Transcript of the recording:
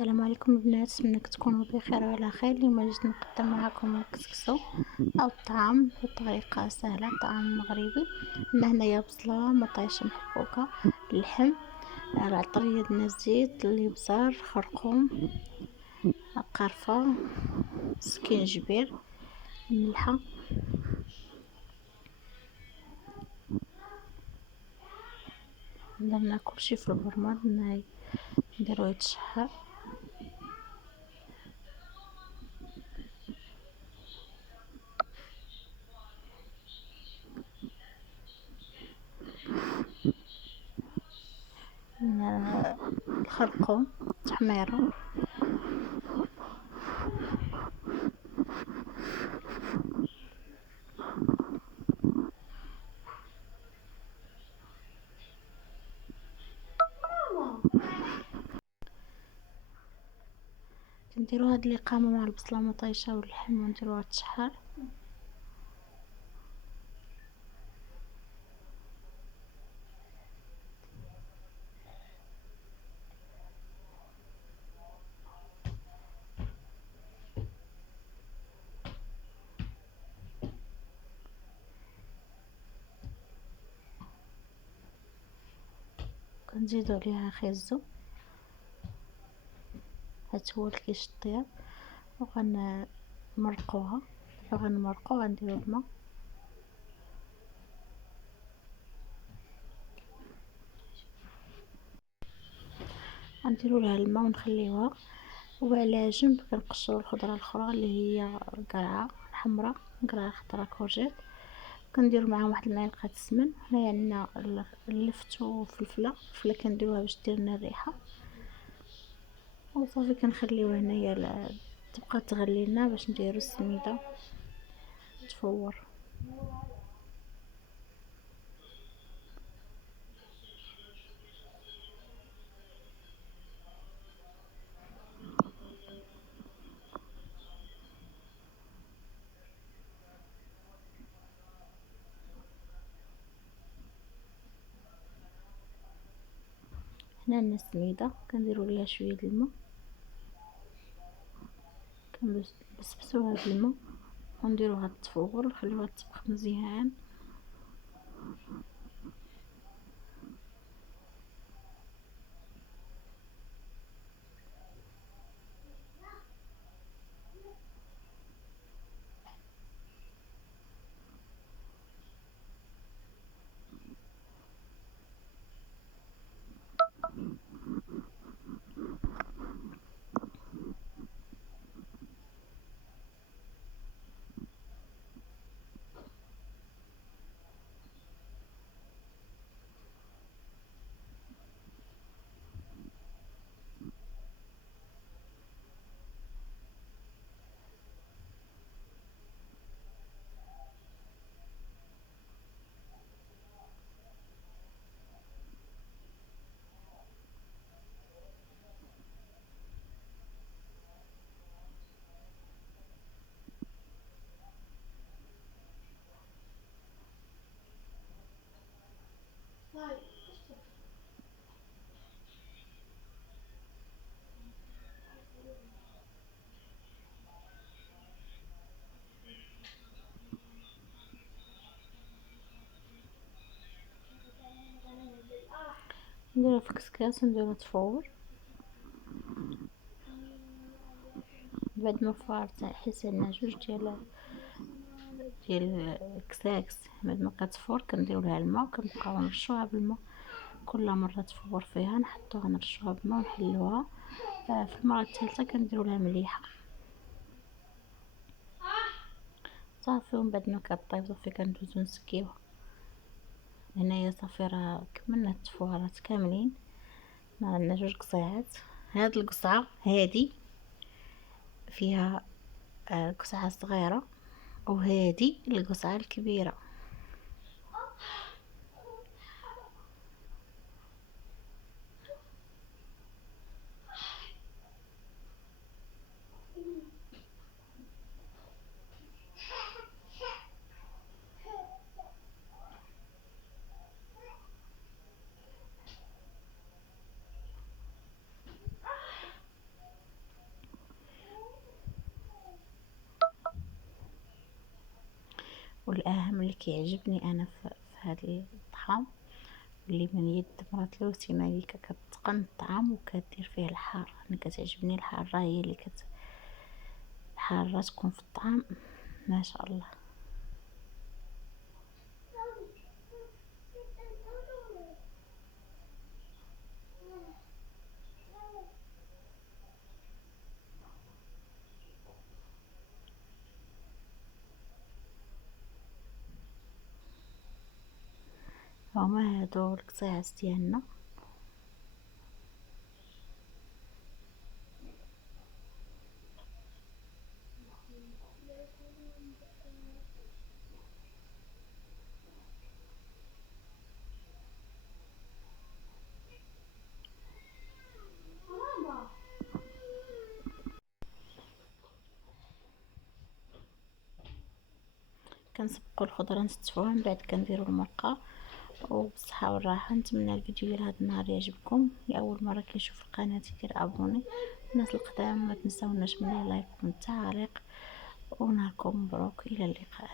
السلام عليكم البنات، نتمنى تكونوا بخير وعلى خير. اليوم جيت نقدم معكم الكسكسو او الطعام بطريقه سهله، طعام مغربي. عندنا هنايا بصله مطيشه محكوكه، اللحم، العطريه ديال الزيت، الابزار، خرقوم، قرفه، سكينجبير، الملحه. درنا كلشي في البرماد، نديروه يتشحر. الخرقوم تحميره، كنديرو هاد الإقامة مع البصلة مطيشة واللحم ونديروها تشحر. كنزيدو عليها خيزو حيت هو اللي كيشد الطياب، وغنمرقوها. دابا غنمرقو، غنديرو الماء، غنديرو لها الماء ونخليوها. وعلى جنب كنقشرو الخضره الاخرى اللي هي القرعه الحمراء، القرعه خضراء كورجيت. كنديرو معاهم واحد المعلقه السمن. هنايا عندنا اللفت وفلفله كنديروها باش دير لنا الريحه، وصافي كنخليوها هنايا تبقى تغلي لنا باش نديرو السميده تفور. هنا عندنا السميده، كنديرو ليها شويه د الماء، كنبسبسوها بالماء ونديروها تفور، نخليوها تطبخ مزيان. نديروها في كسكاس ونديروها تفور. بعد ما فارت حيت عندنا جوج ديال الكساكس، بعد ما كتفور كنديرو لها الماء وكنبقاو نرشوها بالماء. كل مره تفور فيها نحطوها نرشوها بالماء ونحلوها. في المره الثالثه كنديرو لها مليحه صافي. ومن بعد ما كطيب صافي كندوزو نسكيوها. هنايا صافي راه كملنا التفوهرات كاملين. عندنا جوج قصيعات. هاد القصعه هادي فيها قصعه صغيره، وهادي القصعه الكبيره. والاهم اللي كيعجبني انا في هذا الطعام اللي من يد مرات لوسينا اللي كتقن الطعام وكدير فيه الحار. انا كتعجبني الحاره، هي اللي الحاره تكون في الطعام ما شاء الله. هما هادو القصيعات ديالنا. كنسبقوا الخضره نستوها، من بعد كنديروا المرقه. وبالصحه والراحه. نتمنى الفيديو ديال هذا النهار يعجبكم. لاول مره كيشوف القناه يدير ابوني. الناس القدام ما تنساوناش من لايك والتعليق. ونهاركم مبروك، الى اللقاء.